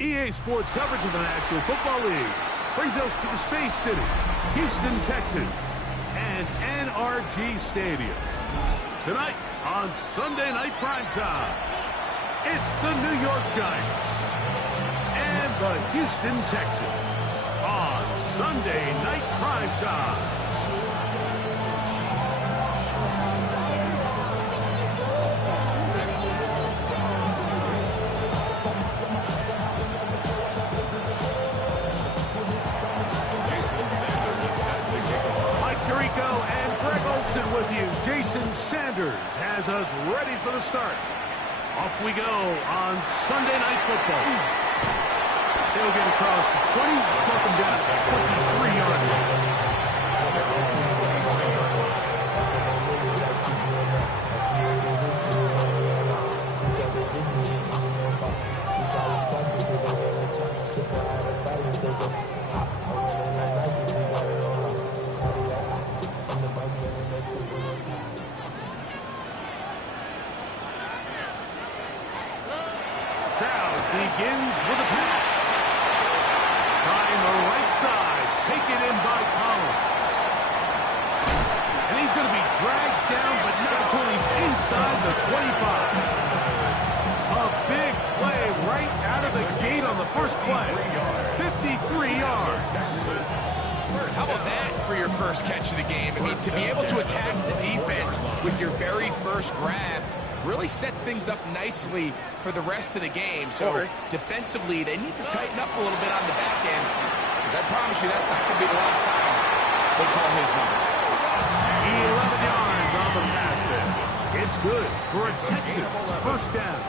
EA Sports coverage of the National Football League brings us to the Space City, Houston, Texas, and NRG Stadium. Tonight on Sunday Night Primetime, it's the New York Giants and the Houston Texans on Sunday Night Primetime. With you, Jason Sanders has us ready for the start. Off we go on Sunday Night Football. They'll get across the 20, welcome down to the 23-yard line. Begins with a pass. Trying the right side. Taken in by Collins. And he's going to be dragged down, but not until he's inside the 25. A big play right out of the gate on the first play. 53 yards. How about that for your first catch of the game? I mean, to be able to attack the defense with your very first grab really sets things up nicely for the rest of the game. So defensively, they need to tighten up a little bit on the back end, because I promise you that's not going to be the last time they call his number. 11 yards on the pass there. It's good for a Texans first down.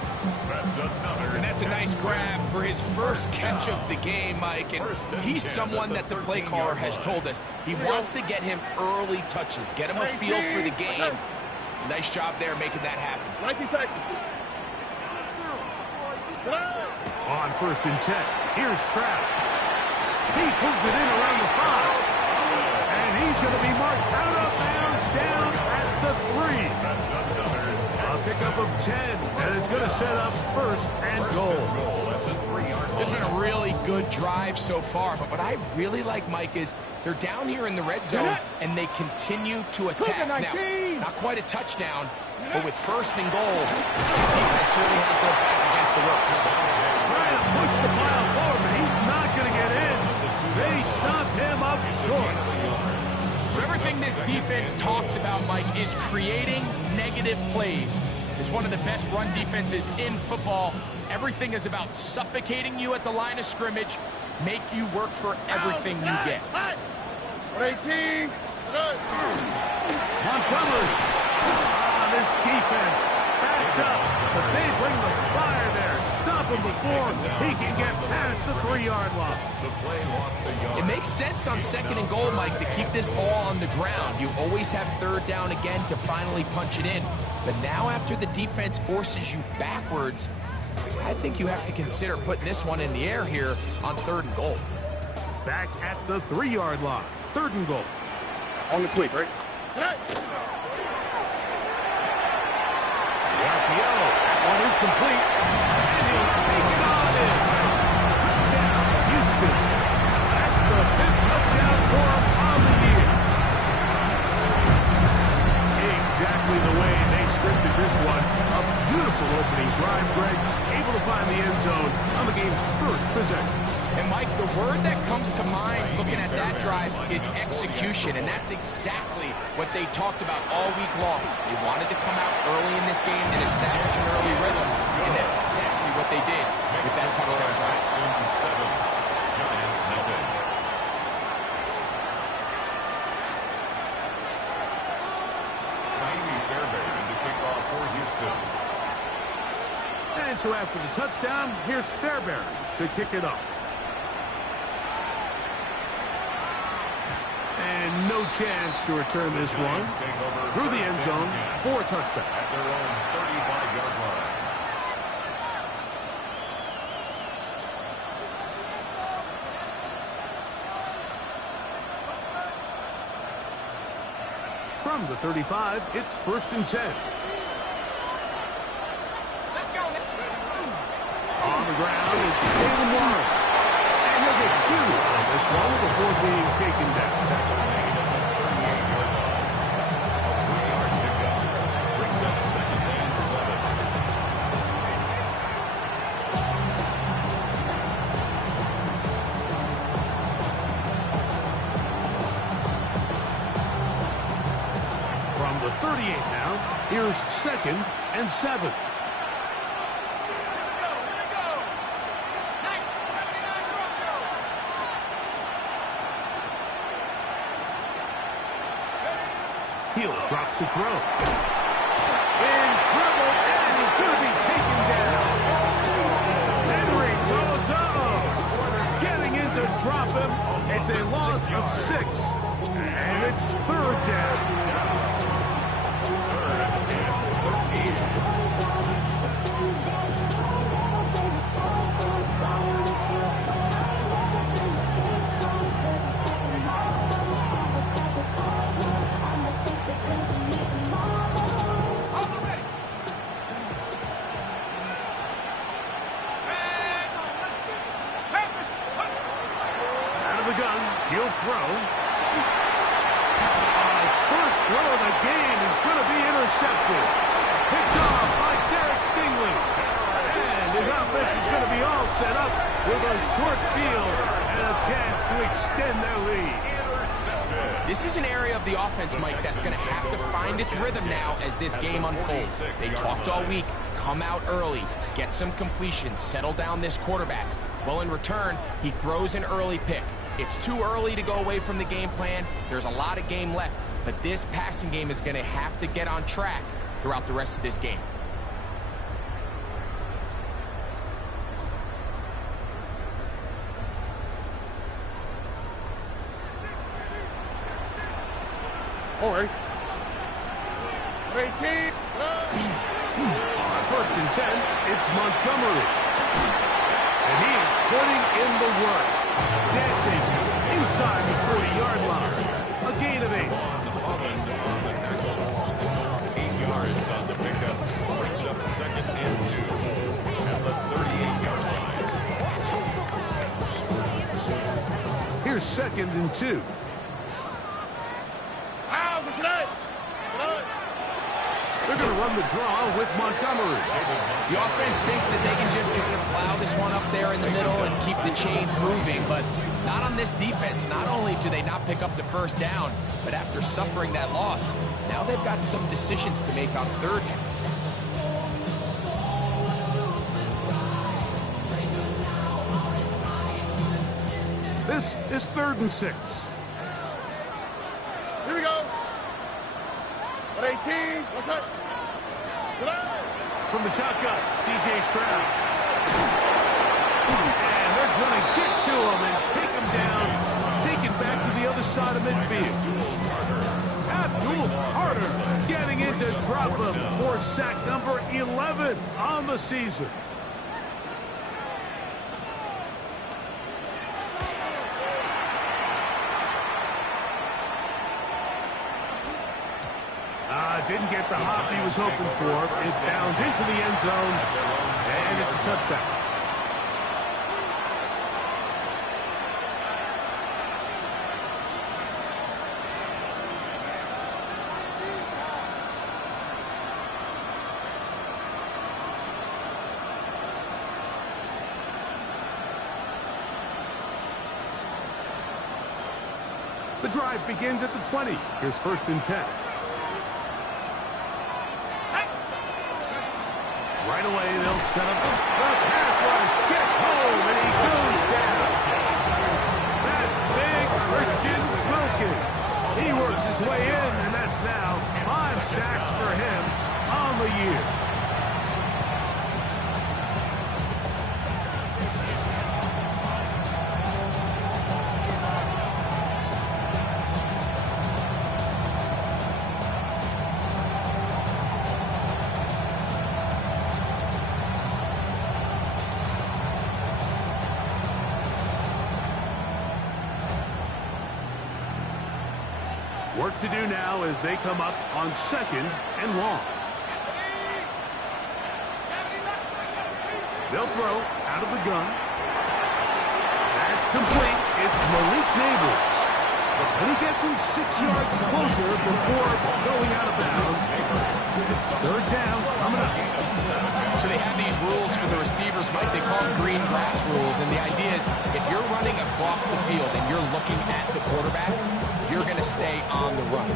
And that's a nice grab for his first catch of the game, Mike. And he's someone that the play caller has told us he wants to get him early touches, get him a feel for the game. Nice job there making that happen. On first and 10, here's Stroud. He pulls it in around the 5. And he's going to be marked out of bounds down at the 3. A pickup of 10, and it's going to set up first and goal. It's been a really good drive so far, but what I really like, Mike, is they're down here in the red zone, and they continue to attack. Now, not quite a touchdown, but with first and goal, this defense certainly has their back against the ropes. Trying to push the pile forward, but he's not going to get in. They stop him up short. So everything this defense talks about, Mike, is creating negative plays. It's one of the best run defenses in football. Everything is about suffocating you at the line of scrimmage, make you work for everything you get. 18. Montgomery. This defense backed up, but they bring the fire there. Stop him before he can get past the 3-yard line. It makes sense on second and goal, Mike, to keep this ball on the ground. You always have third down again to finally punch it in. But now after the defense forces you backwards, I think you have to consider putting this one in the air here on third and goal. Back at the 3-yard line. Third and goal. On the quick, right? That one is complete. And he'll take it on in. Touchdown, Houston. That's the 5th touchdown for him on the year. Exactly the way they scripted this one. A beautiful opening drive, Greg. Able to find the end zone on the game's first possession. And, Mike, the word that comes to mind looking at that drive is execution, and that's exactly what they talked about all week long. They wanted to come out early in this game and establish an early rhythm, and that's exactly what they did with that touchdown drive. Giants nothing. Fairbairn to kick off for Houston. And so after the touchdown, here's Fairbairn to kick it off. And no chance to return this one through the end zone for a touchdown. At their own 35-yard line. From the 35, it's first and 10. On the ground is Jalen Warren. And he'll get 2 on this one before being taken down. Brings up 2nd and 7. From the 38 now, here's 2nd and 7. He'll drop to throw. In trouble, and he's going to be taken down. Henry getting in to drop him. It's a loss of 6, and it's 3rd down. He'll throw. His first throw of the game is going to be intercepted. Picked off by Derek Stingley. And his offense is going to be all set up with a short field and a chance to extend their lead. This is an area of the offense, Mike, that's going to have to find its rhythm now as this game unfolds. They talked all week, come out early, get some completions, settle down this quarterback. Well, in return, he throws an early pick. It's too early to go away from the game plan. There's a lot of game left, but this passing game is going to have to get on track throughout the rest of this game. All right. 18. On 1st and 10, it's Montgomery. And he is putting in the work. Dancing inside the 40-yard line. A gain of 8. 8 yards on the pickup. Brings up 2nd and 2 at the 38-yard line. Here's 2nd and 2. They're going to run the draw with Montgomery. The offense thinks that they can just kind of plow this one up there in the middle and keep the chains moving, but not on this defense. Not only do they not pick up the 1st down, but after suffering that loss, now they've got some decisions to make on 3rd down. This is 3rd and 6. Here we go. 18. What's that? From the shotgun, C.J. Stroud. And they're going to get to him and take him down, take it back to the other side of midfield. Abdul Carter getting in to drop him for sack number 11 on the season. Didn't get the hop he was hoping for. It bounds into the end zone, and it's a touchback. The drive begins at the 20. Here's 1st and 10. Right away, they'll set up. The pass rush gets home, and he goes down. That's big Christian Wilkins. He works his way in, and that's now 5 sacks for him on the year. Work to do now as they come up on 2nd and long. They'll throw out of the gun. That's complete. It's Malik Neighbors. And he gets him 6 yards closer before going out of bounds. It's third down coming up. So they have these rules for the receivers, Mike. They call them green grass rules. And the idea is if you're running across the field and you're looking at the quarterback, you're going to stay on the run.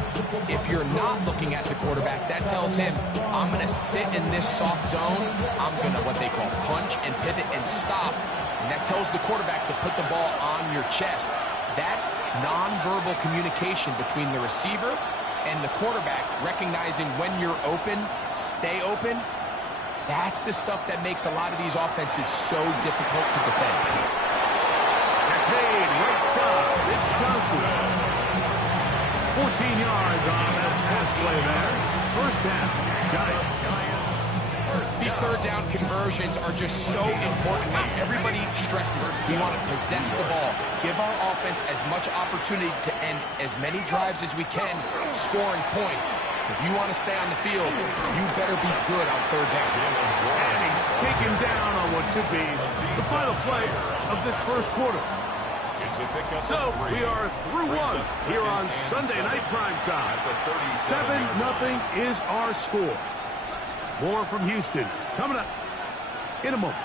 If you're not looking at the quarterback, that tells him, I'm going to sit in this soft zone. I'm going to what they call punch and pivot and stop. And that tells the quarterback to put the ball on your chest. That nonverbal communication between the receiver and the quarterback, recognizing when you're open, stay open, that's the stuff that makes a lot of these offenses so difficult to defend. That's made right side. This Johnson. 14 yards on that pass play there. First down. Giants. These third down conversions are just so important. Everybody stresses we want to possess the ball, give our offense as much opportunity to end as many drives as we can, scoring points. So if you want to stay on the field, you better be good on third down. And he's taken down on what should be the final play of this first quarter. So we are through one here on Sunday Night Primetime. 7-0 is our score. More from Houston coming up in a moment.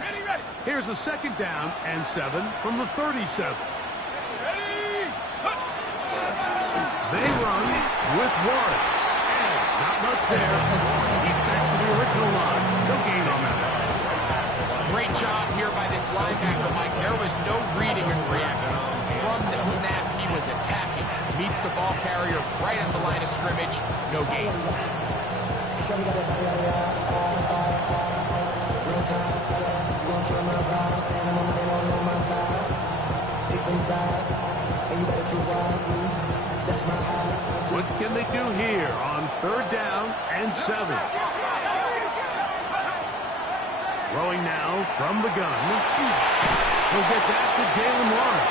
Ready. Here's a second down and 7 from the 37. They run with Warren. And not much there. He's back to the original line. No gain on that. Great job here by this linebacker, Mike. There was no reading and reacting. From the snap, he was attacking. Meets the ball carrier right at the line of scrimmage. No gain. What can they do here on third down and 7? Throwing now from the gun. He'll get that to Jalen Warren.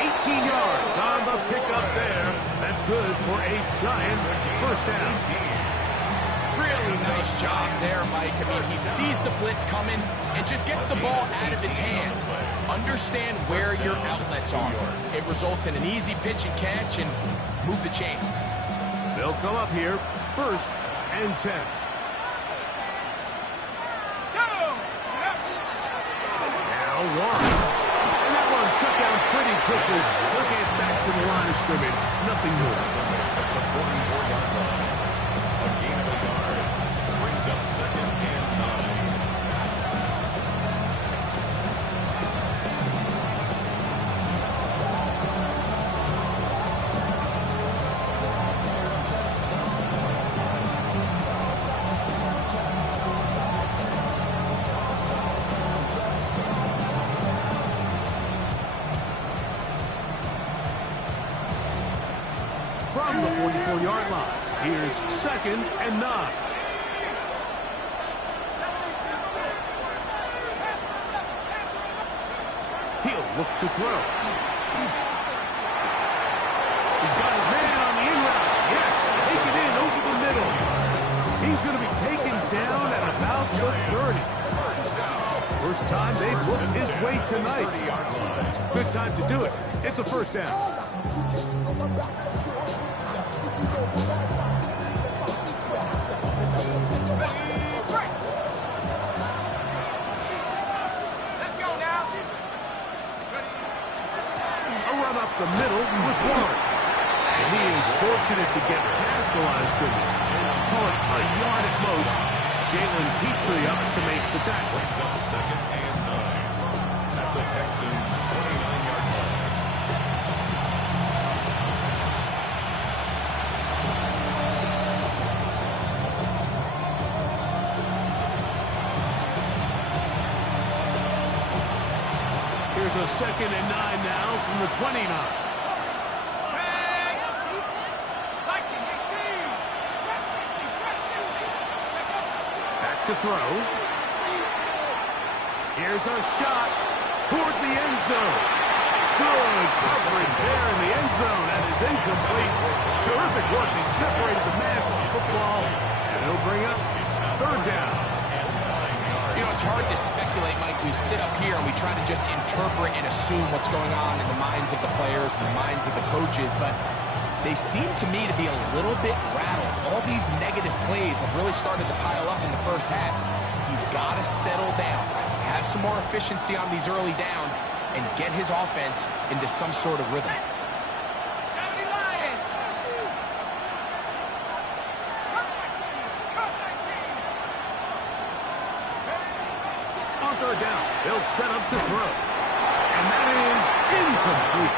18 yards on the pickup there. That's good for a Giants first down. Really nice job there, Mike. I mean, he sees the blitz coming and just gets the ball out of his hands. Understand where your outlets are. It results in an easy pitch and catch and move the chains. They'll come up here first and 10. Now Warren. And that one shut down pretty quickly. He'll get back to the line of scrimmage. Nothing more. A gain of a yard brings up second and 9. From the 44-yard line, here's second and 9. He'll look to throw. He's got his man on the in route. Yes, take it in over the middle. He's going to be taken down at about the 30. First time they've looked his way tonight. Good time to do it. It's a first down. The middle with Warren. And he is fortunate to get past the line of scrimmage. Call it a yard at most. Jalen Petrie up to make the tackle. Brings up second and 9 at the Texans' 29-yard line. Here's a second and 9 now from the 29. Back to throw. Here's a shot toward the end zone. Good coverage there in the end zone. That is incomplete. Terrific work. They separated the man from the football, and it'll bring up third down. You know, it's hard to speculate, Mike. We sit up here and we try to just interpret and assume what's going on in the minds of the players and the minds of the coaches, but they seem to me to be a little bit rattled. All these negative plays have really started to pile up in the first half. He's got to settle down, have some more efficiency on these early downs, and get his offense into some sort of rhythm. On third down, they'll set up to throw. And that is incomplete.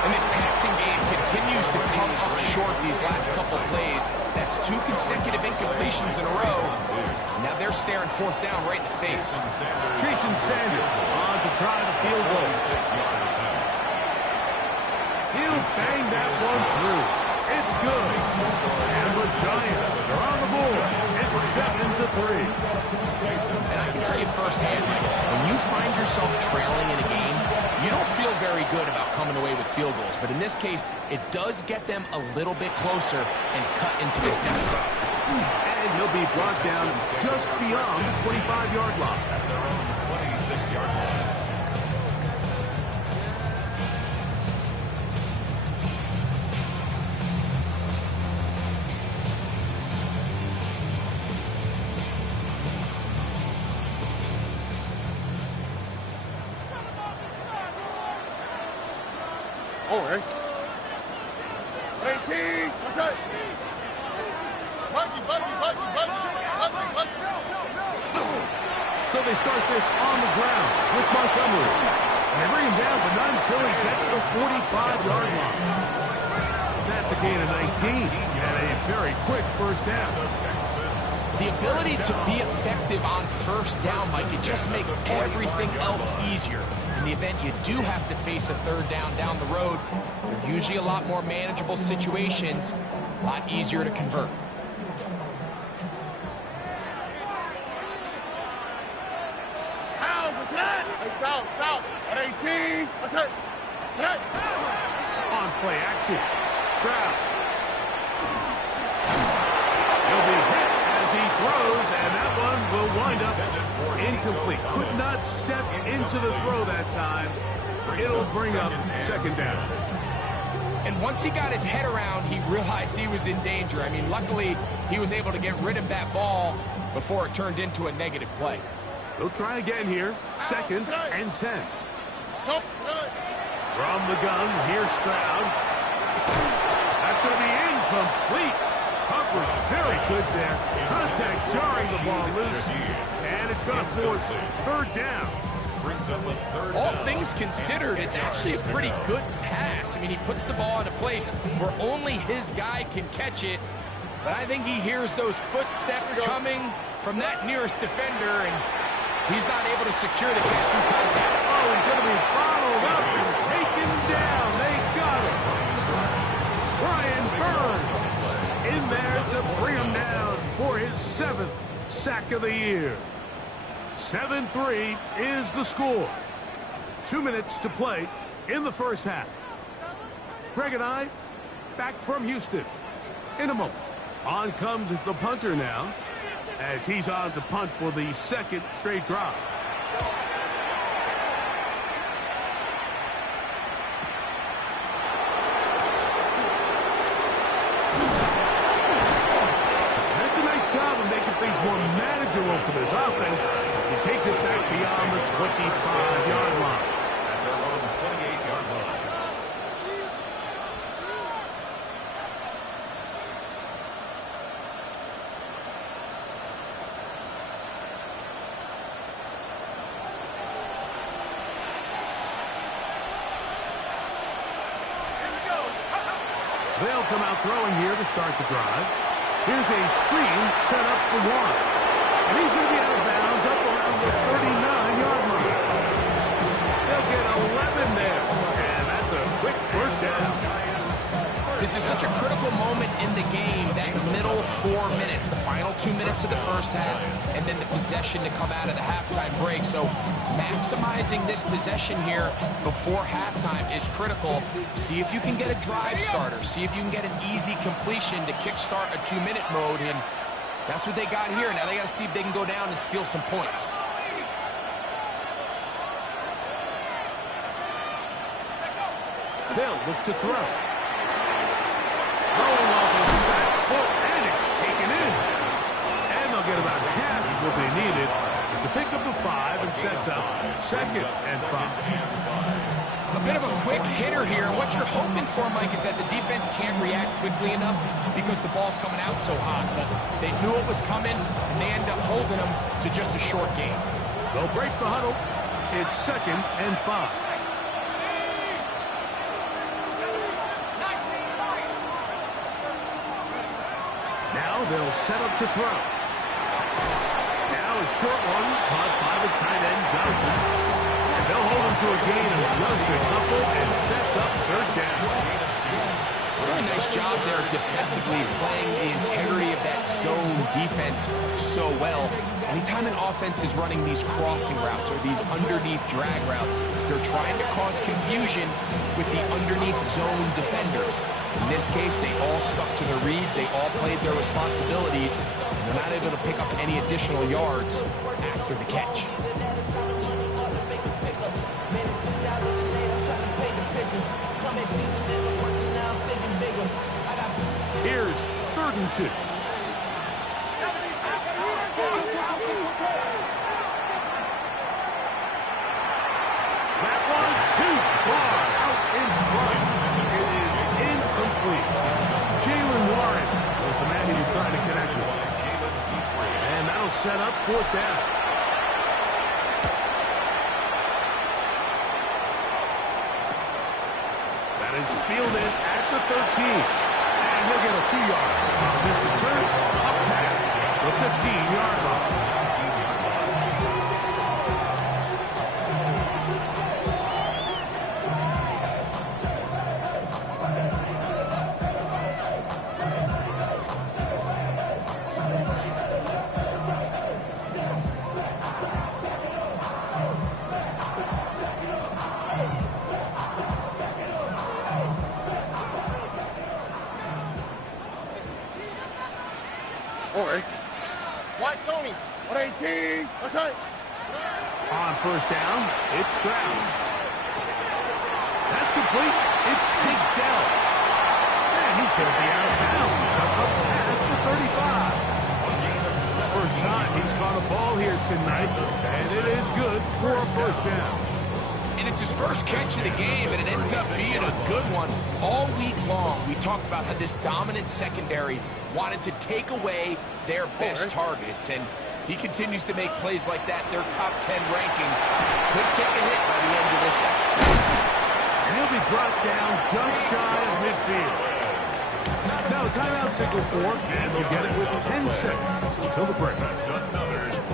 And this passing game continues to come up short these last couple plays. That's 2 consecutive incompletions in a row. Now they're staring fourth down right in the face. Jason Sanders on to try the field goal. He'll bang that one through. It's good. And the Giants are on the board. It's 7-3. And I can tell you firsthand, when you find yourself trailing in a game, you don't feel very good about coming away with field goals. But in this case, it does get them a little bit closer and cut into this deficit. And he'll be brought down just beyond the 25-yard line. At their own 26-yard line. Oh, hey. 18. What's that? So they start this on the ground with Montgomery. And they bring him down, but not until he gets the 45-yard line. That's a gain of 19 and a very quick first down. The ability to be effective on first down, Mike, it just makes everything else easier. In the event you do have to face a third down the road, they're usually a lot more manageable situations, a lot easier to convert. What's that? Hey, south. At 18. What's that? On play action. Stroud. He'll be hit as he throws, and that one will wind up incomplete. Could not step into the throw that time. It'll bring up second down. And once he got his head around, he realized he was in danger. I mean, luckily, he was able to get rid of that ball before it turned into a negative play. They'll try again here. 2nd and 10. From the gun, here's Stroud. That's going to be incomplete. Coverage very good there. Contact jarring the ball loose. And it's going to force third down. All things considered, it's actually a pretty good pass. I mean, he puts the ball in a place where only his guy can catch it. But I think he hears those footsteps coming from that nearest defender, and he's not able to secure the catch through contact. Oh, he's going to be followed up and taken down. They got him. Brian Burns in there to bring him down for his 7th sack of the year. 7-3 is the score. 2 minutes to play in the first half. Greg and I back from Houston in a moment. On comes the punter now, as he's on to punt for the 2nd straight drive. That's a nice job of making things more manageable for this offense as he takes it back beyond the 25-yard line. At their own 28-yard line. They'll come out throwing here to start the drive. Here's a screen set up for one. And he's going to be out of bounds up around the 39-yard line. They'll get 11 there. And that's a quick first down. This is such a critical moment in the game, that middle 4 minutes, the final 2 minutes of the first half, and then the possession to come out of the halftime break. So maximizing this possession here before halftime is critical. See if you can get a drive starter. See if you can get an easy completion to kickstart a 2-minute mode, and that's what they got here. Now they got to see if they can go down and steal some points. They'll look to throw. Throwing off his back foot, and it's taken in. And they'll get about half of what they needed. It's a pickup of 5 and sets up 2nd and 5. A bit of a quick hitter here. What you're hoping for, Mike, is that the defense can't react quickly enough because the ball's coming out so hot. But they knew it was coming, and they end up holding them to just a short game. They'll break the huddle. It's 2nd and 5. Now they'll set up to throw. Now a short one, caught by the tight end, Johnson. And they'll hold him to a gain of just a couple and sets up 3rd down. Really nice job there defensively, playing the integrity of that zone defense so well. Anytime an offense is running these crossing routes or these underneath drag routes, they're trying to cause confusion with the underneath zone defenders. In this case, they all stuck to their reads, they all played their responsibilities, and they're not able to pick up any additional yards after the catch. Here's 3rd and 2. That one too far out in front. It is incomplete. Jalen Warren was the man he was trying to connect with. And that'll set up 4th down. That is fielded at the 13. And he'll get a few yards. On this return, up past the 15-yard line. White Tony, 118. That's right. On 1st down, it's Stroud. That's complete. It's taken down. And he's going to be out of bounds. Up past the 35. First time he's caught a ball here tonight, and it is good for a 1st down. And it's his first catch of the game, and it ends up being a good one. All week long, we talked about how this dominant secondary wanted to take away their best targets, and he continues to make plays like that. Their top 10 ranking could take a hit by the end of this one. And he'll be brought down just shy of midfield. Now, timeout signal for, and they'll get it with 10 seconds until the break.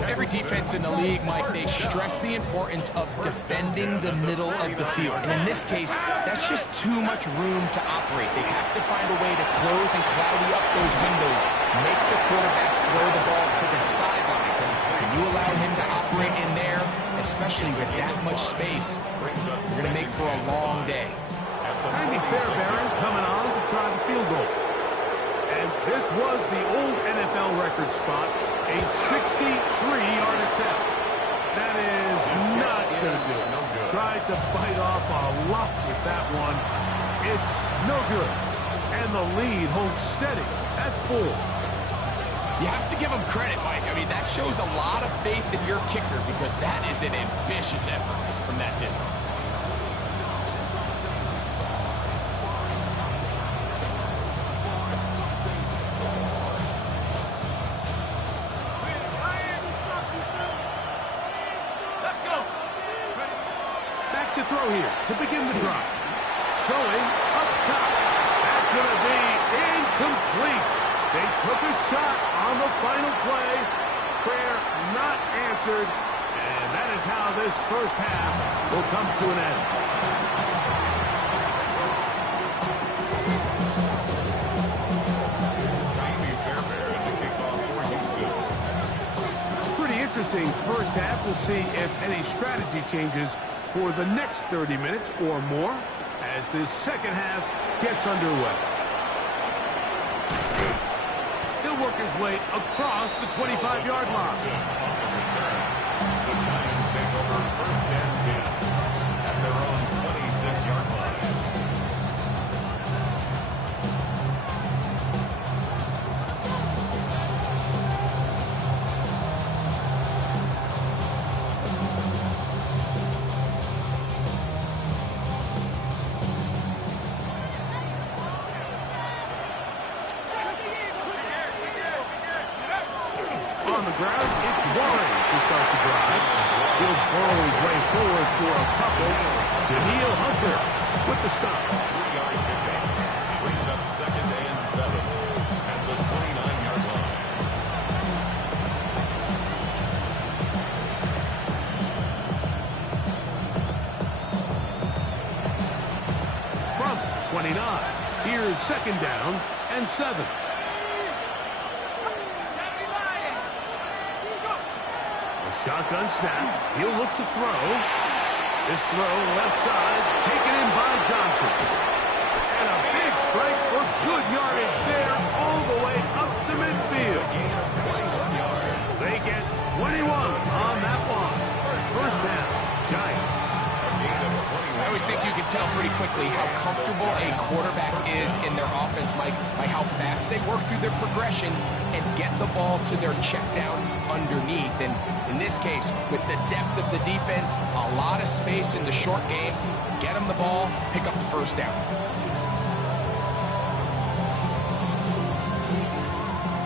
Every defense in the league, Mike, they stress the importance of defending the middle of the field. And in this case, that's just too much room to operate. They have to find a way to close and cloudy up those windows, make the quarterback throw the ball to the sidelines. And you allow him to operate in there, especially with that much space, you're going to make for a long day. Andy Fairbairn coming on to try the field goal. And this was the old NFL record spot, a 63-yard attempt. That is not going to do it. Tried to bite off a lot with that one. It's no good. And the lead holds steady at 4. You have to give him credit, Mike. I mean, that shows a lot of faith in your kicker because that is an ambitious effort from that distance. To throw here to begin the drive. Going up top. That's going to be incomplete. They took a shot on the final play. Prayer not answered. And that is how this first half will come to an end. interesting first half. We'll see if any strategy changes for the next 30 minutes or more as this second half gets underway. He'll work his way across the 25-yard line. The Giants take over first and 10 at their own 26-yard line. On the ground, it's Warren to start the drive. He'll burrow his way forward for a couple. Daniil Hunter with the stop. 3-yard pickup. Brings up second and 7 at the 29-yard line. From 29, here's second down and 7. Shotgun snap. He'll look to throw. This throw left side taken in by Johnson. And a big strike for good yardage there all the way up to midfield. They get 21 on that one. First down, Giants. I always think you can tell pretty quickly how comfortable a quarterback is in their offense, Mike, by how fast they work through their progression and get the ball to their check down underneath. And in this case, with the depth of the defense, a lot of space in the short game, get them the ball, pick up the first down.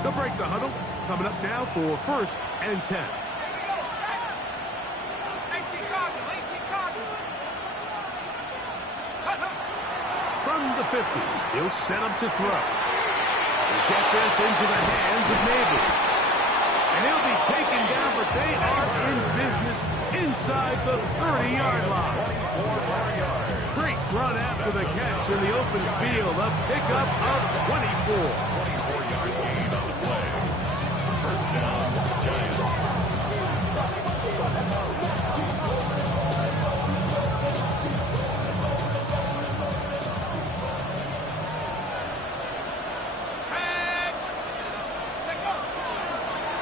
They'll break the huddle. Coming up now for first and 10. From the 50, he'll set him to throw. He'll get this into the hands of Navy. And he'll be taken down, but they are in business inside the 30-yard line. Great run after the catch in the open field. A pickup of 24. 24-yard gain on the play. First down, Giants.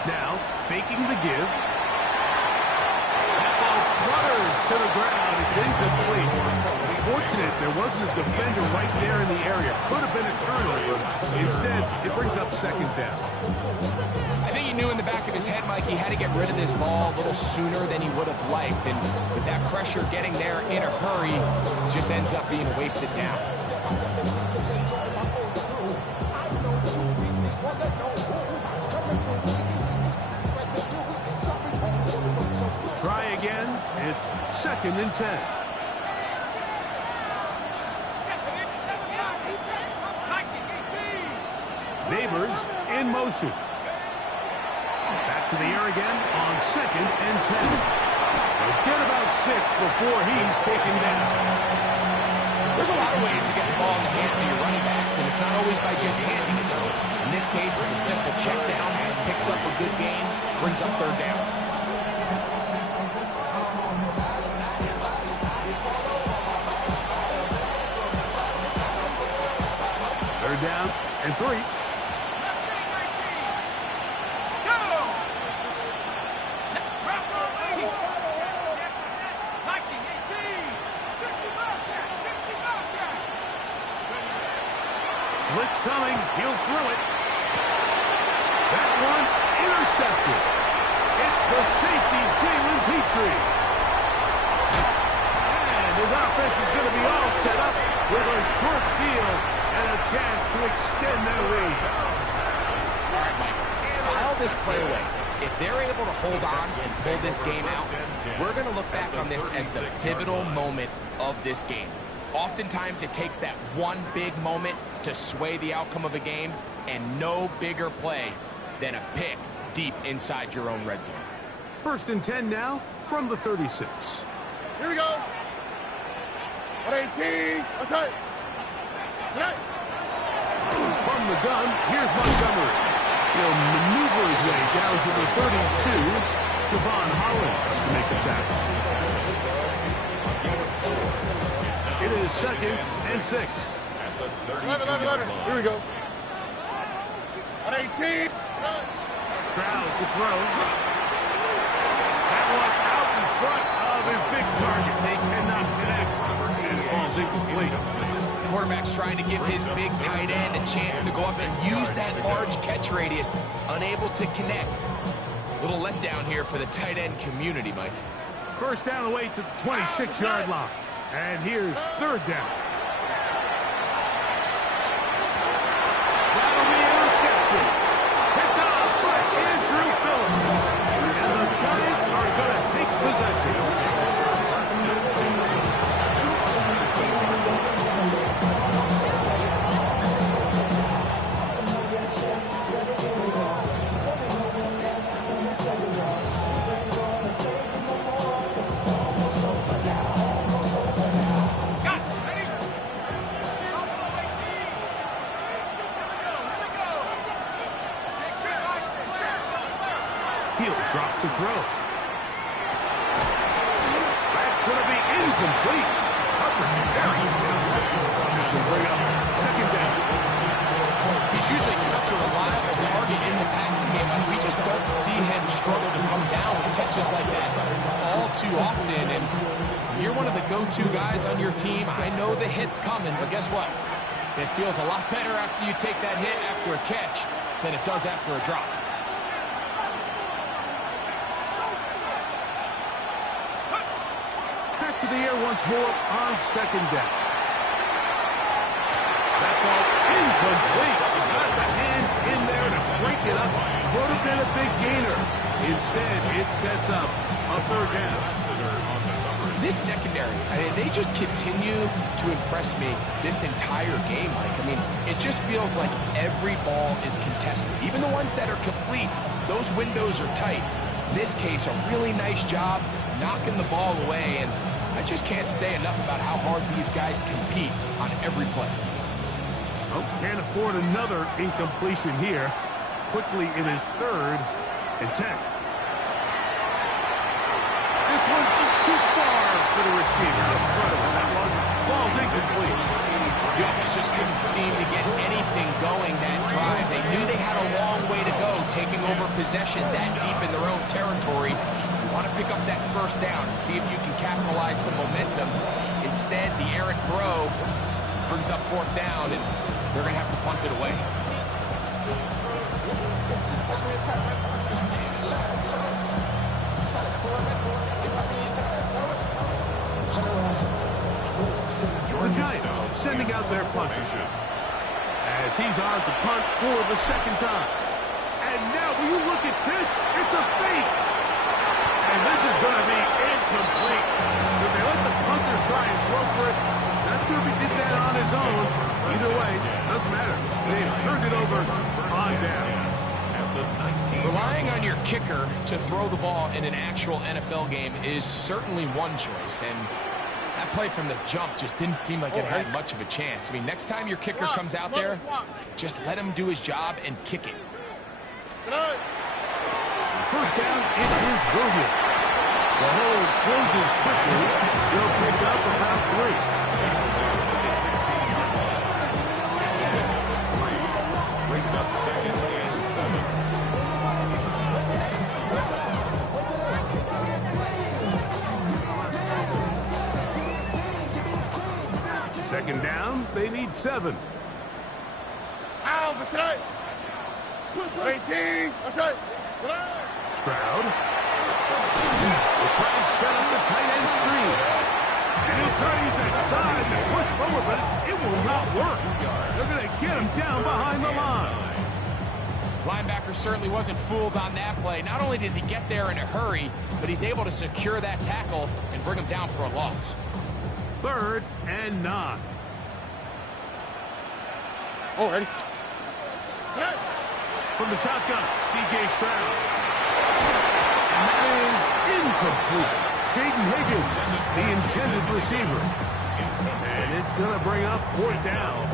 Now, faking the give. That ball flutters to the ground. It's incomplete. Fortunate there wasn't a defender right there in the area. Could have been a turnover. Instead, it brings up second down. I think he knew in the back of his head, Mike, he had to get rid of this ball a little sooner than he would have liked. And with that pressure getting there in a hurry, it just ends up being a wasted down. Try again. It's second and 10. Neighbors in motion. Back to the air again on second and 10. They'll get about 6 before he's taken down. There's a lot of ways to get the ball in the hands of your running backs, and it's not always by just handing it to them. In this case, it's a simple check down, picks up a good gain, brings up third down. Third down and 3. Blitz coming. He'll throw it. That one intercepted. It's the safety, Jalen Petrie. And his offense is going to be all set up with a short field and a chance to extend their lead. All right, Mike, file this play away. If they're able to hold on and pull this game out, we're going to look back on this as the pivotal moment of this game. Oftentimes, it takes that one big moment to sway the outcome of a game, and no bigger play than a pick deep inside your own red zone. First and 10 now from the 36. Here we go. 118. What's that? From the gun, here's Montgomery. He'll maneuver his way down to the 32. Javon Holland to make the tackle. It is 2nd and 6. At the 11. Here we go. At 18. Stroud to throw. That one out in front of his big target. They cannot connect. And it falls incomplete. The quarterback's trying to give his big tight end a chance to go up and use that large catch radius. Unable to connect. Little letdown here for the tight end community, Mike. First down away to the 26-yard line. And here's 3rd down. That'll be intercepted. Picked off by Andrew Phillips. And the Giants are going to take possession. He'll drop to throw. That's going to be incomplete. Very skillful. She'll bring up 2nd down. He's usually such a reliable target in the passing game, but we just don't see him struggle to come down with catches like that all too often. And you're one of the go-to guys on your team. I know the hit's coming, but guess what? It feels a lot better after you take that hit after a catch than it does after a drop. To the air once more on 2nd down. That ball incomplete. Got the hands in there to break it up. Would have been a big gainer. Instead, it sets up a 3rd down. This secondary, they just continue to impress me this entire game, Mike. I mean, it just feels like every ball is contested. Even the ones that are complete, those windows are tight. In this case, a really nice job knocking the ball away, and I just can't say enough about how hard these guys compete on every play. Oh, can't afford another incompletion here. Quickly in his 3rd and 10. This one just too far for the receiver in front of him. That one falls incomplete. The offense just couldn't seem to get anything going that drive. They knew they had a long way to go, taking over possession that deep in their own territory. You want to pick up that 1st down and see if you can capitalize some momentum. Instead, the errant throw brings up 4th down, and they're going to have to punt it away. The Giants sending out their punter as he's on to punt for the 2nd time. And now, will you look at this? It's a fake. And this is going to be incomplete. So they let the punter try and throw for it. Not sure if he did that on his own. Either way, doesn't matter. They've turned it over on down. Relying on your kicker to throw the ball in an actual NFL game is certainly one choice. And that play from the jump just didn't seem like it had much of a chance. I mean, next time your kicker comes out there, just let him do his job and kick it. First down, it is Williams. The hole closes quickly. He'll pick up about 3. Brings up 2nd and 7. 2nd down, they need 7. Ow, that's right. 18. That's right. Stroud. Will try and set up the tight end screen. And he'll try to use that size and push forward, but it will not work. They're going to get him down behind the line. Linebacker certainly wasn't fooled on that play. Not only does he get there in a hurry, but he's able to secure that tackle and bring him down for a loss. 3rd and 9. Oh, ready? From the shotgun, C.J. Stroud. And that is incomplete. Jaden Higgins, the intended receiver. And it's going to bring up 4th down.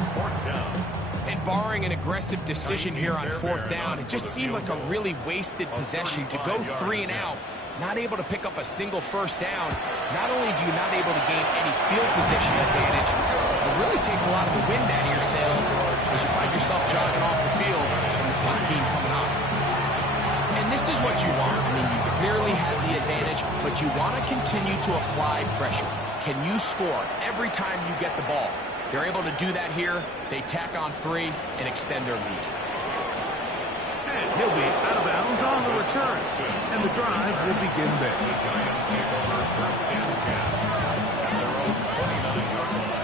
And barring an aggressive decision here on 4th down, it just seemed like a really wasted possession to go 3 and out not able to pick up a single first down, not only do you not able to gain any field position advantage, it really takes a lot of the wind out of your sails as you find yourself jogging off the field and the punt team coming on. And this is what you want. I mean, you clearly have the advantage, but you want to continue to apply pressure. Can you score every time you get the ball? They're able to do that here. They tack on 3 and extend their lead. And he'll be out of bounds on the return. And the drive will begin there. The Giants take over first and 10 at their own 29-yard line.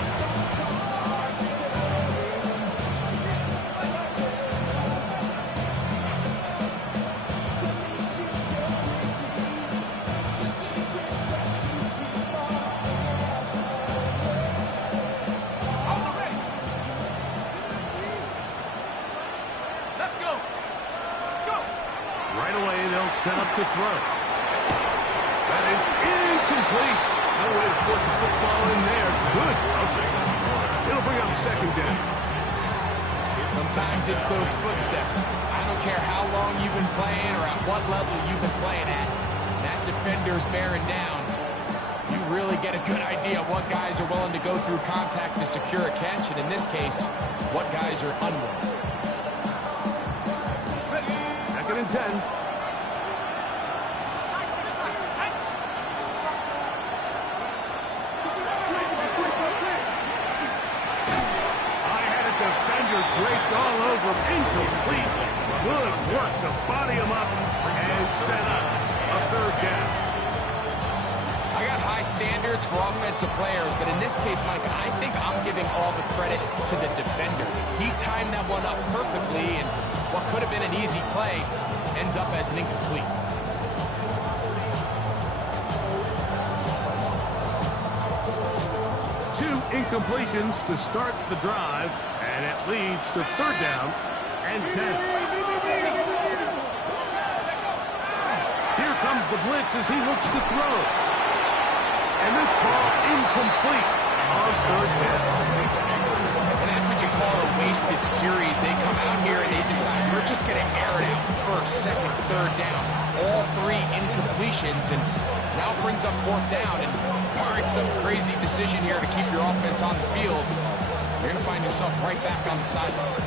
Right away, they'll set up to throw. That is incomplete. No way to force the football in there. Good coverage. It'll bring up second down. Sometimes it's those footsteps. I don't care how long you've been playing or at what level you've been playing at. That defender's bearing down. You really get a good idea of what guys are willing to go through contact to secure a catch, and in this case, what guys are unwilling. Second and 10. Defender draped all over him. Incomplete. Good work to body him up and set up a third down. I got high standards for offensive players, but in this case, Mike, I think I'm giving all the credit to the defender. He timed that one up perfectly, and what could have been an easy play ends up as an incomplete. Two incompletions to start the drive, and it leads to third down and 10. Here comes the blitz as he looks to throw. And this ball incomplete on third down. And that's what you call a wasted series. They come out here and they decide we're just going to air it out first, second, third down. All 3 incompletions, and now brings up fourth down. And barring some crazy decision here to keep your offense on the field, you're going to find yourself right back on the sideline.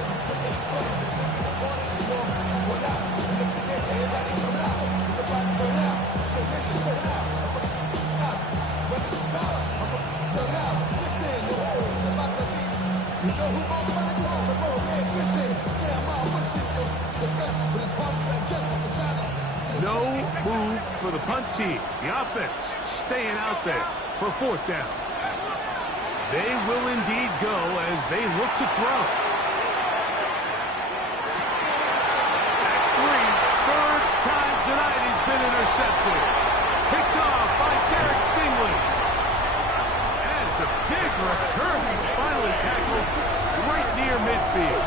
No move for the punt team. The offense staying out there for fourth down. They will indeed go as they look to throw. That's 3. Third time tonight he's been intercepted. Picked off by Derek Stingley. And it's a big return. He's finally tackled right near midfield.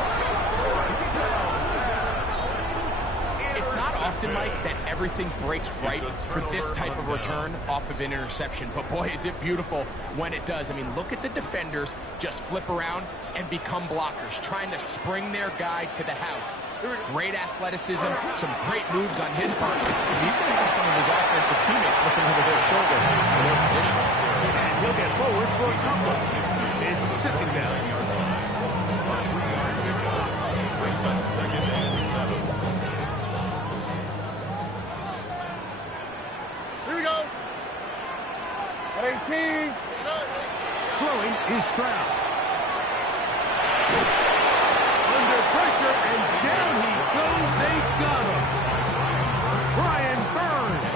It's not often, Mike, that everything breaks right for this type of return off of an interception. But, boy, is it beautiful when it does. I mean, look at the defenders just flip around and become blockers, trying to spring their guy to the house. Great athleticism, some great moves on his part. He's going to have some of his offensive teammates looking over their shoulder for their position. And he'll get forward for a couple. It's second down. Brings up second and 7. Here we go. At 18. Throwing is Stroud. Under pressure, and down he goes. They got him. Brian Burns.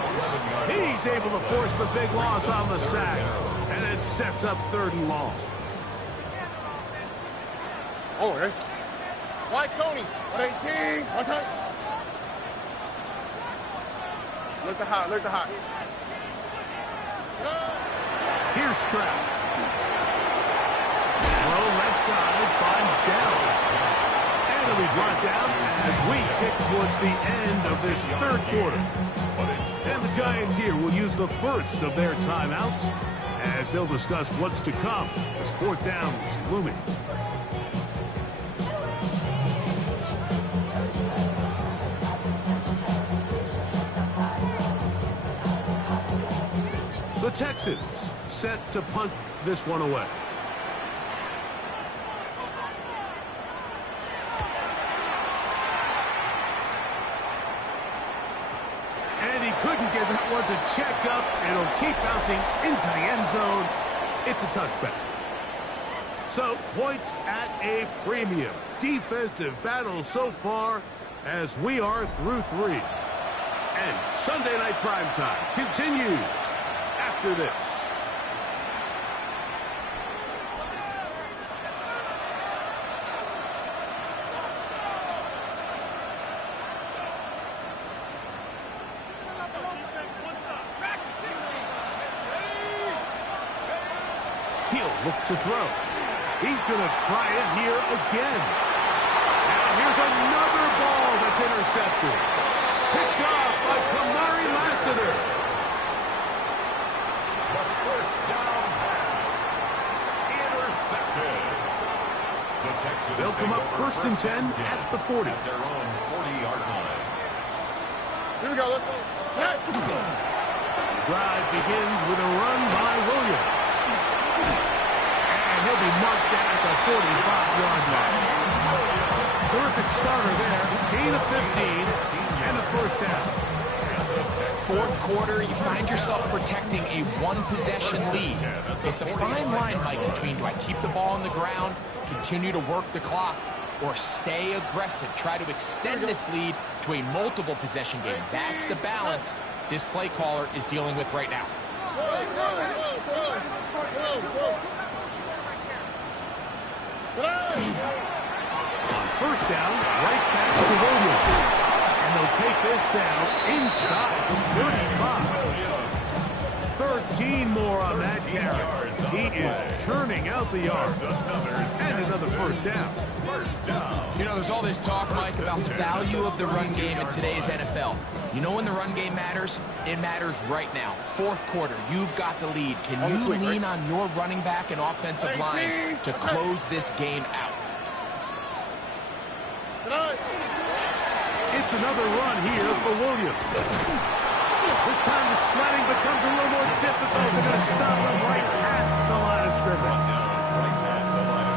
He's able to force the big loss on the sack. And it sets up third and long. Oh, okay. White Tony. At 18. What's that? Look the hot. Look the hot. Here's Stroud. Throw left side, finds down. And it'll be brought down as we tick towards the end of this third quarter. And the Giants here will use the first of their timeouts as they'll discuss what's to come as fourth down is looming. The Texans set to punt this one away. And he couldn't get that one to check up. It'll keep bouncing into the end zone. It's a touchback. So, points at a premium. Defensive battle so far as we are through 3. And Sunday Night Primetime continues after this. He'll look to throw. He's going to try it here again. And here's another ball that's intercepted. Picked off by Kamari Lassiter. The first down pass. Intercepted. The Texans They'll come up first and 10 at the 40. At their own 40-yard line. Here we go. Let's go. The drive begins with a run by Williams. And he'll be marked down at the 45-yard line. Terrific starter there. Gain of 15 and a first down. Fourth quarter, you find yourself protecting a one-possession lead. It's a fine line, Mike, between do I keep the ball on the ground, continue to work the clock, or stay aggressive, try to extend this lead to a multiple possession game. That's the balance this play caller is dealing with right now. On first down, right back to Williams. And they'll take this down inside 35. 13 more on that carry. He is churning out the yards. And another first down. You know, there's all this talk, Mike, about the value of the run game in today's NFL. You know when the run game matters? It matters right now. Fourth quarter, you've got the lead. Can you lean on your running back and offensive line to close this game out? It's another run here for Williams. This time the sledding becomes a little more difficult. They're going to stop him right at the line of scrimmage.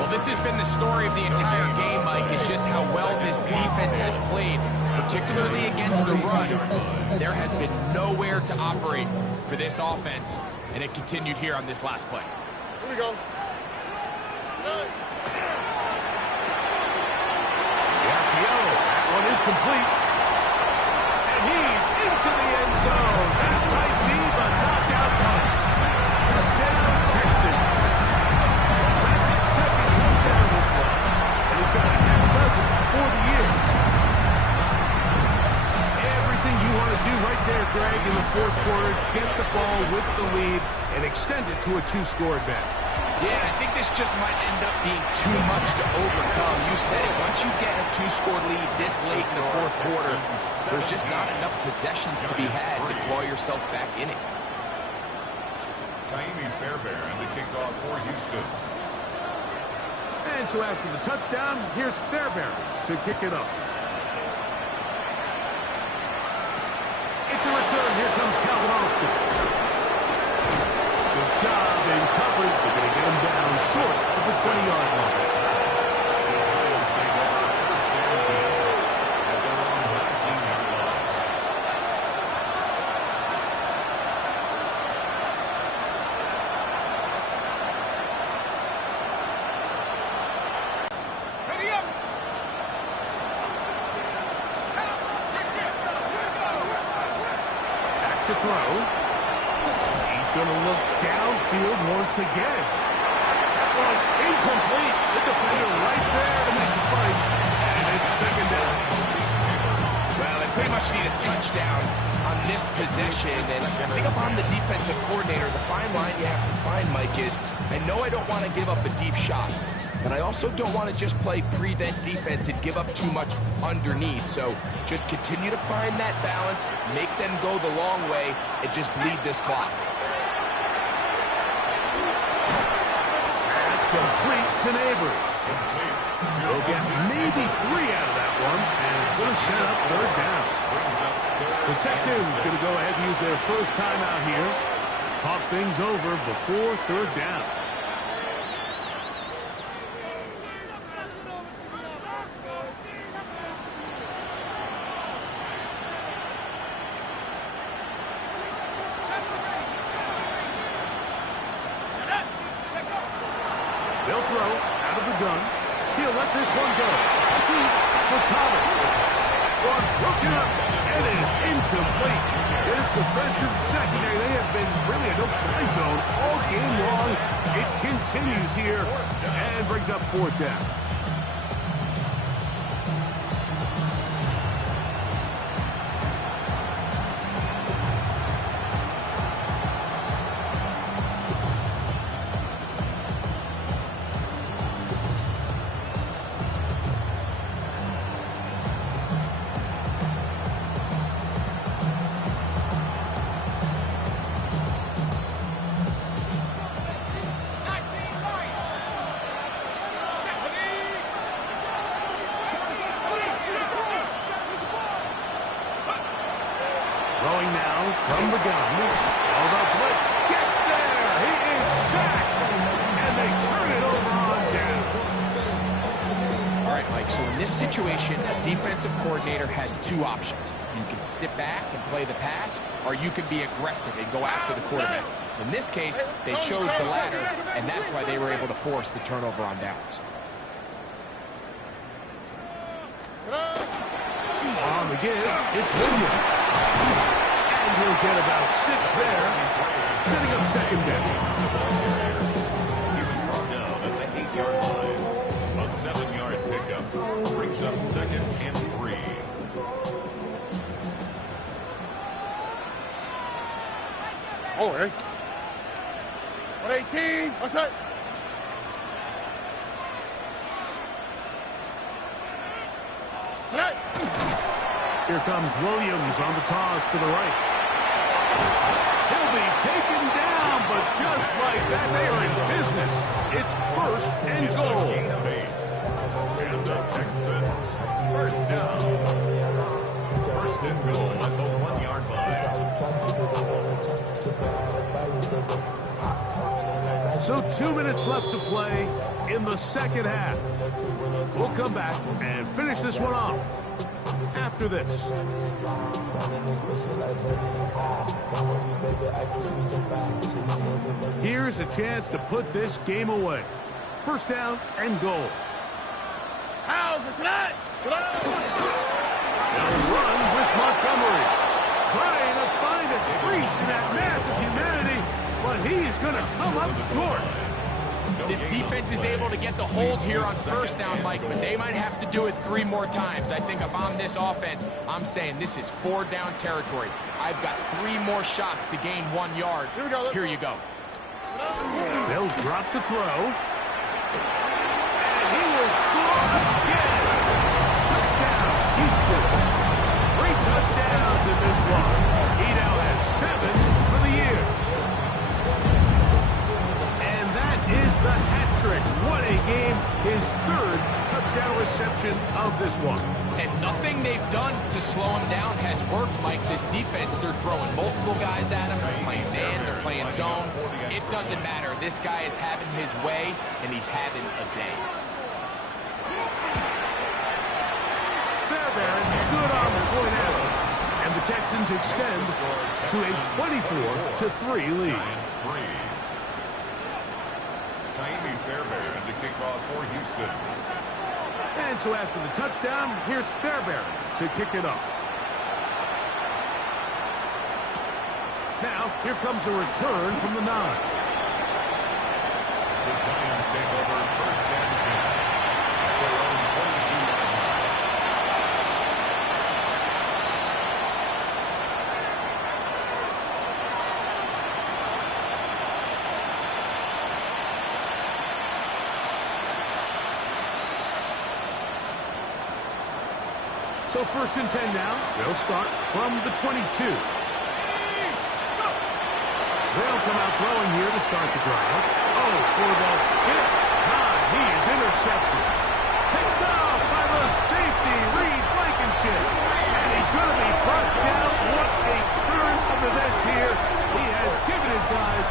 Well, this has been the story of the entire game, Mike. It's just how well this defense has played, particularly against the run. There has been nowhere to operate for this offense, and it continued here on this last play. Here we go. That one is complete. And he's into the end zone. That might be the knockout punch. Touchdown, Texans. That's his second touchdown this one. And he's got a half dozen for the year. Everything you want to do right there, Greg, in the fourth quarter, get the ball with the lead and extend it to a 2-score advantage. Yeah, I think this just might end up being too much to overcome. You said it. Once you get a 2-score lead this late in the fourth quarter, there's just not enough possessions to be had to claw yourself back in it. Kaimi Fairbairn, the kickoff for Houston. And so after the touchdown, here's Fairbairn to kick it up. It's a return. Here comes Calvin Austin. Good job in coverage. They're going to get him down short of the 20-yard line. The Giants take over first and 10 at their own 19-yard line. Ready up. Back to throw. Going to look downfield once again. That one incomplete. The defender right there to make the fight. And it's second down. Well, they pretty much need a touchdown on this possession. And I think if I'm the defensive coordinator, the fine line you have to find, Mike, is I know I don't want to give up a deep shot, but I also don't want to just play prevent defense and give up too much underneath. So just continue to find that balance, make them go the long way, and just bleed this clock. Complete to Neighbors. They'll get maybe 3 out of that one, and it's going to set up third down. The Texans going to go ahead and use their first timeout here. talk things over before third down. They'll throw out of the gun. He'll let this one go. Deep for Thomas. One broken up and is incomplete. This defensive secondary, they have been really a no-fly zone all game long. It continues here and brings up fourth down. Throwing now from the gun. Oh, the blitz gets there. He is sacked. And they turn it over on down. All right, Mike, so in this situation, a defensive coordinator has two options. You can sit back and play the pass, or you can be aggressive and go after the quarterback. In this case, they chose the latter, and that's why they were able to force the turnover on downs. On the give, it's Williams. And he'll get about 6 there, setting up second down. He was brought down at the 8-yard line. A 7-yard pickup brings up second and 3. Oh, hey. 118. What's that? Here comes Williams on the toss to the right. He'll be taken down, but just like that, they are in business. It's first and goal. And the Texans, first down. First and goal at the 1-yard line. So 2 minutes left to play in the second half. We'll come back and finish this one off after this. Here's a chance to put this game away. First down and goal. How's the snatch? They'll run with Montgomery. Trying to find a crease in that mass of humanity, but he's going to come up short. This defense is able to get the holds here on first down, Mike, but they might have to do it 3 more times. I think if I'm this offense, I'm saying this is 4-down territory. I've got 3 more shots to gain 1 yard. Here you go. They'll drop to throw. And he will score again. Touchdown, Houston. 3 touchdowns in this one. He now has 7 for the year. And that is the hat trick. What a game. His 3rd touchdown reception of this one. And nothing they've done to slow him down has worked, Mike. This defense, they're throwing multiple guys at him. They're playing man, they're playing zone. It doesn't matter. This guy is having his way, and he's having a day. Fairbairn, good on the point after. And the Texans extend to a 24-3 lead. Naomi Fairbairn to kick off for Houston. And so after the touchdown, here's Fairbairn to kick it off. Now, here comes a return from the 9. The Giants take over first and 10 at their own 22-yard line. So first and 10 now. They'll start from the 22. They'll come out throwing here to start the drive. Oh, for the 5th time, he is intercepted. Picked off by the safety, Reed Blankenship. And he's going to be brought down. What a turn of events here. He has given his guys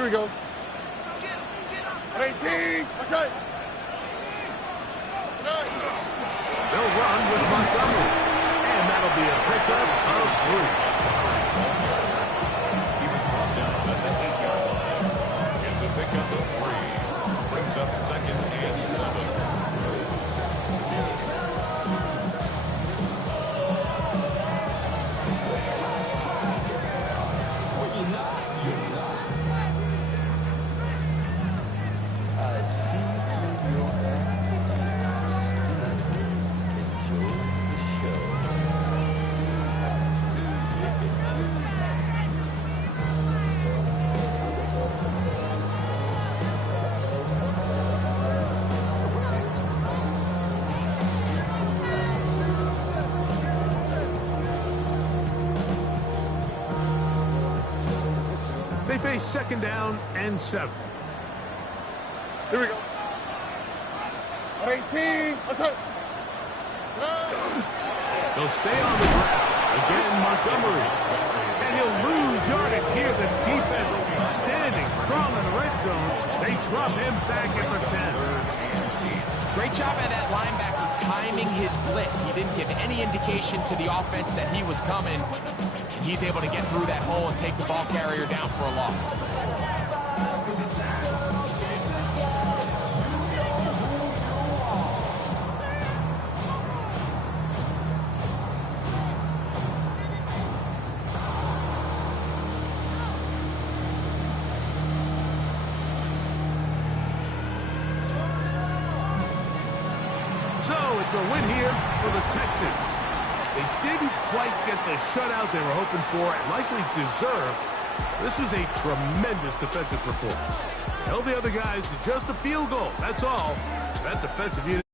Here we go. 18. What's that? They'll run with Montgomery. And that'll be a pickup of 3. He was brought down at the 8-yard line. It's a pickup of 3. Brings up 2nd and 7. They face 2nd down and 7. Here we go. 18. What's up? They'll stay on the ground. Again, Montgomery. And he'll lose yardage here. The defense standing strong in the red zone. They drop him back at the 10. Great job by that linebacker timing his blitz. He didn't give any indication to the offense that he was coming. And he's able to get through that hole and take the ball carrier down for a loss. So it's a win here for the Texans. They didn't quite get the shutout they were hoping for and likely deserved. This was a tremendous defensive performance. Held the other guys to just a field goal. That's all. That defensive unit